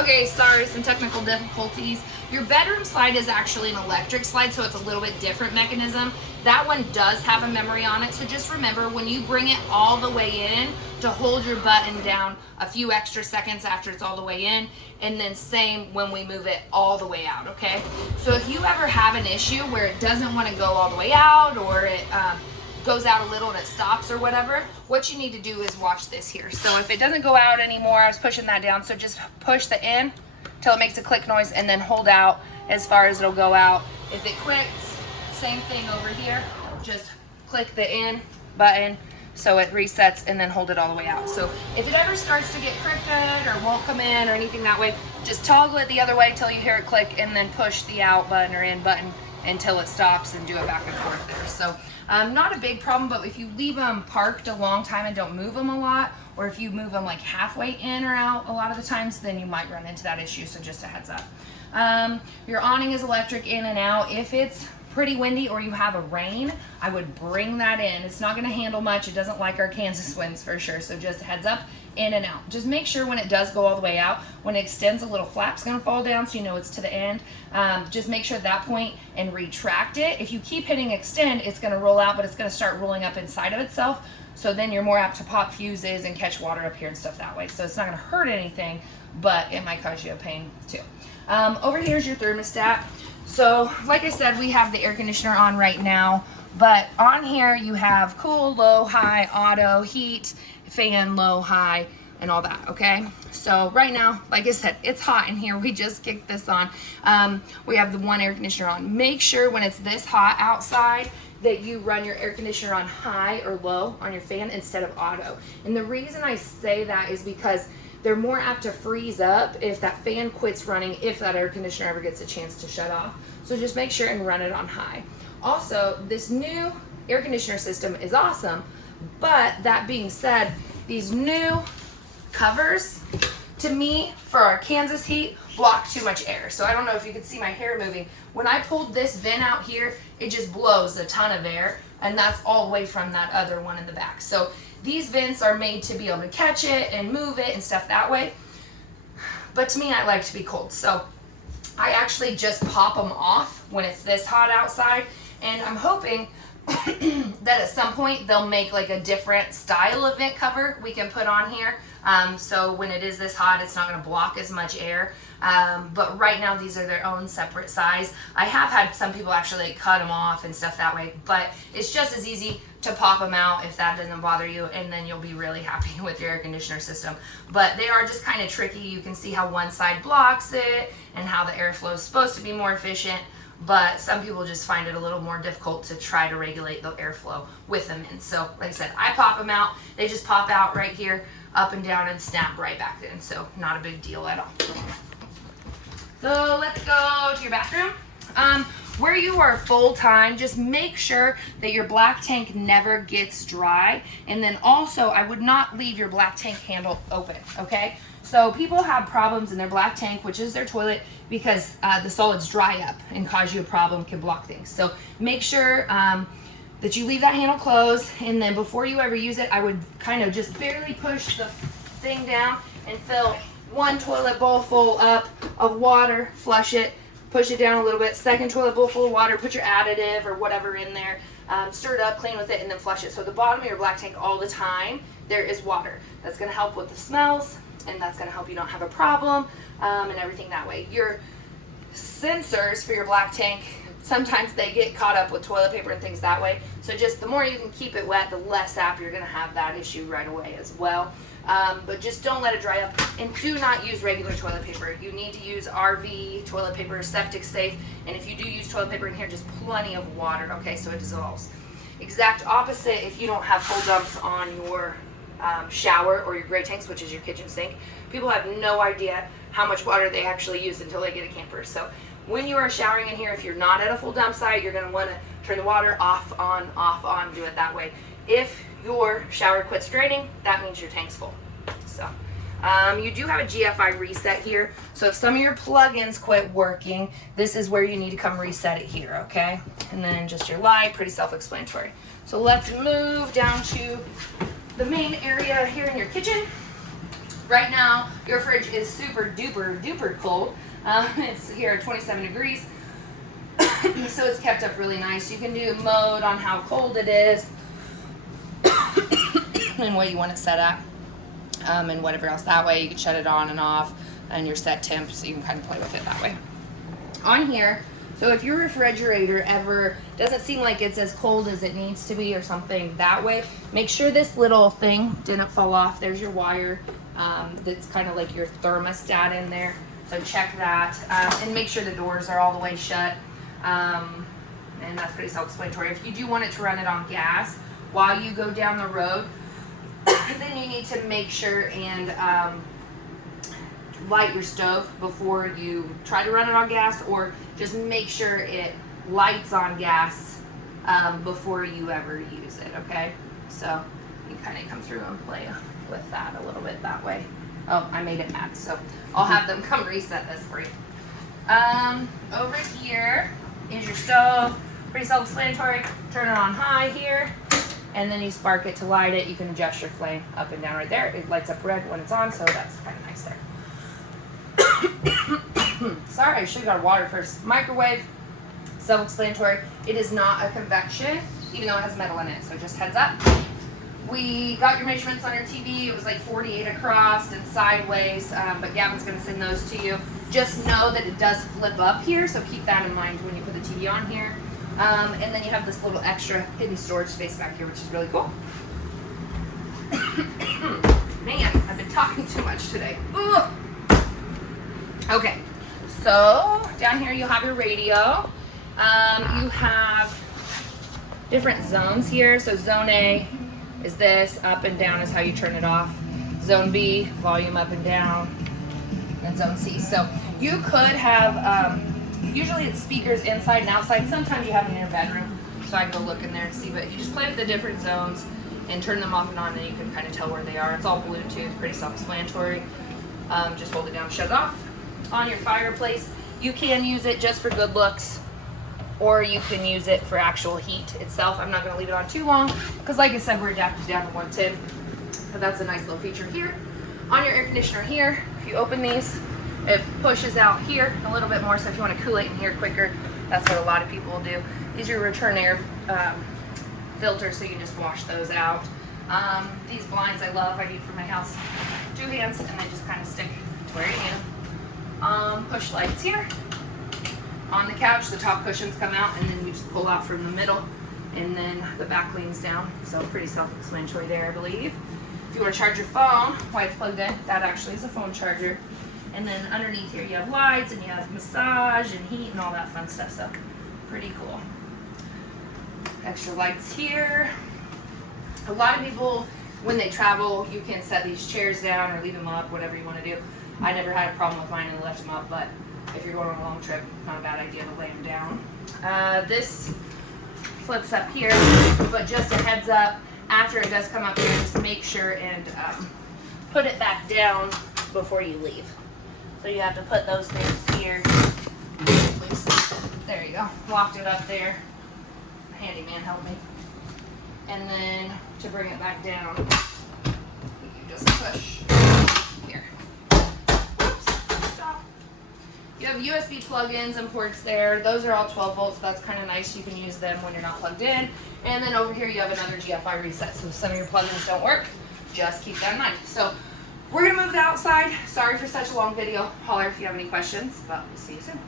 Okay, sorry, some technical difficulties. Your bedroom slide is actually an electric slide, so it's a little bit different mechanism. That one does have a memory on it, so just remember when you bring it all the way in to hold your button down a few extra seconds after it's all the way in, and then same when we move it all the way out, okay? So if you ever have an issue where it doesn't want to go all the way out, or it goes out a little and it stops or whatever, what you need to do is watch this here. So if it doesn't go out anymore, I was pushing that down, so just push the in till it makes a click noise and then hold out as far as it'll go out. If it clicks, same thing over here, just click the in button so it resets and then hold it all the way out. So if it ever starts to get crooked or won't come in or anything that way, just toggle it the other way till you hear it click and then push the out button or in button until it stops and do it back and forth there. So not a big problem, but if you leave them parked a long time and don't move them a lot, or if you move them like halfway in or out a lot of the times, then you might run into that issue, so just a heads up. Your awning is electric in and out. If it's pretty windy or you have a rain, I would bring that in. It's not going to handle much. It doesn't like our Kansas winds for sure, so just a heads up, in and out. Just make sure when it does go all the way out, when it extends, a little flap's going to fall down so you know it's to the end. Just make sure at that point and retract it. If you keep hitting extend, it's going to roll out, but it's going to start rolling up inside of itself, so then you're more apt to pop fuses and catch water up here and stuff that way. So it's not going to hurt anything, but it might cause you a pain too. Over here is your thermostat. So like I said, we have the air conditioner on right now, but on here you have cool, low, high, auto, heat, fan, low, high, and all that, okay? So right now, like I said, it's hot in here. We just kicked this on. We have the one air conditioner on. Make sure when it's this hot outside that you run your air conditioner on high or low on your fan instead of auto. And the reason I say that is because they're more apt to freeze up if that fan quits running, if that air conditioner ever gets a chance to shut off. So just make sure and run it on high. Also, this new air conditioner system is awesome, but that being said, these new covers, to me, for our Kansas heat, block too much air. So I don't know if you can see my hair moving. When I pulled this vent out here, it just blows a ton of air, and that's all the way from that other one in the back. So these vents are made to be able to catch it and move it and stuff that way. But to me, I like to be cold. So I actually just pop them off when it's this hot outside, and I'm hoping that at some point they'll make like a different style of vent cover we can put on here. So when it is this hot, it's not going to block as much air. But right now these are their own separate size. I have had some people actually like cut them off and stuff that way, but it's just as easy to pop them out if that doesn't bother you, and then you'll be really happy with your air conditioner system. But they are just kind of tricky. You can see how one side blocks it and how the airflow is supposed to be more efficient, but some people just find it a little more difficult to try to regulate the airflow with them in. So like I said, I pop them out. They just pop out right here, up and down, and snap right back in. So not a big deal at all. So let's go to your bathroom. Where you are full time, just make sure that your black tank never gets dry. And then also, I would not leave your black tank handle open, okay? So people have problems in their black tank, which is their toilet, because the solids dry up and cause you a problem, can block things. So make sure that you leave that handle closed, and then before you ever use it, I would kind of just barely push the thing down and fill one toilet bowl full up of water, flush it, push it down a little bit, second toilet bowl full of water, put your additive or whatever in there, stir it up, clean with it, and then flush it. So at the bottom of your black tank all the time, there is water. That's going to help with the smells, and that's going to help you not have a problem, and everything that way. Your sensors for your black tank, sometimes they get caught up with toilet paper and things that way. So just the more you can keep it wet, the less apt you're going to have that issue right away as well. But just don't let it dry up, and do not use regular toilet paper. You need to use RV toilet paper, septic safe, and if you do use toilet paper in here, just plenty of water, okay, so it dissolves. Exact opposite if you don't have full dumps on your shower or your gray tanks, which is your kitchen sink. People have no idea how much water they actually use until they get a camper. So when you are showering in here, if you're not at a full dump site, you're going to want to turn the water off, on, do it that way. If your shower quits draining, that means your tank's full. So you do have a GFI reset here. So if some of your plugins quit working, this is where you need to come reset it here, okay? And then just your light, pretty self-explanatory. So let's move down to the main area here in your kitchen. Right now, your fridge is super duper duper cold. It's here at 27 degrees. So it's kept up really nice. You can do mode on how cold it is and what you want it set at, and whatever else. That way you can shut it on and off and your set temp, so you can kind of play with it that way. On here, so if your refrigerator ever doesn't seem like it's as cold as it needs to be or something that way, make sure this little thing didn't fall off. There's your wire that's kind of like your thermostat in there. So check that, and make sure the doors are all the way shut. And that's pretty self-explanatory. If you do want it to run it on gas while you go down the road, then you need to make sure and light your stove before you try to run it on gas, or just make sure it lights on gas before you ever use it, okay? So you kind of come through and play with that a little bit that way. Oh, I made it mad, so I'll have them come reset this for you. Over here is your stove. Pretty self-explanatory. Turn it on high here, and then you spark it to light it. You can adjust your flame up and down right there. It lights up red when it's on, so that's kind of nice there. Sorry, I should have got water first. Microwave, self-explanatory. It is not a convection, even though it has metal in it, so just heads up. We got your measurements on your TV. It was like 48 across and sideways, but Gavin's going to send those to you. Just know that it does flip up here, so keep that in mind when you put the TV on here. And then you have this little extra hidden storage space back here, which is really cool. Man, I've been talking too much today. Ugh. Okay, so down here you have your radio. You have different zones here. So zone A is this, up and down is how you turn it off. Zone B, volume up and down. And zone C. So you could have, usually it's speakers inside and outside. Sometimes you have them in your bedroom, so I can go look in there and see. But you just play with the different zones and turn them off and on, and you can kind of tell where they are. It's all Bluetooth, pretty self-explanatory. Just hold it down, shut it off. On your fireplace, you can use it just for good looks, or you can use it for actual heat itself. I'm not going to leave it on too long because, like I said, we're adapted down to 110. But that's a nice little feature here. On your air conditioner here, if you open these, it pushes out here a little bit more. So if you want to cool it in here quicker, that's what a lot of people will do. These are your return air filters, so you can just wash those out. These blinds I love. I need for my house. 2 hands, and they just kind of stick to where you need them. Push lights here. On the couch, the top cushions come out, and then we just pull out from the middle, and then the back leans down. So pretty self-explanatory there, I believe. If you want to charge your phone while it's plugged in, that actually is a phone charger. And then underneath here you have lights, and you have massage and heat and all that fun stuff. So pretty cool. Extra lights here. A lot of people, when they travel, you can set these chairs down or leave them up, whatever you want to do. I never had a problem with mine and left them up, but if you're going on a long trip, not a bad idea to lay them down. This flips up here, but just a heads up, after it does come up here, just make sure and put it back down before you leave. So you have to put those things here. There you go. Locked it up there. Handyman helped me. And then to bring it back down, you just push here. Oops, stop. You have USB plug-ins and ports there. Those are all 12 volts. So that's kind of nice. You can use them when you're not plugged in. And then over here you have another GFI reset. So if some of your plug-ins don't work, just keep that in mind. So we're going to move to outside. Sorry for such a long video. Holler if you have any questions, but we'll see you soon.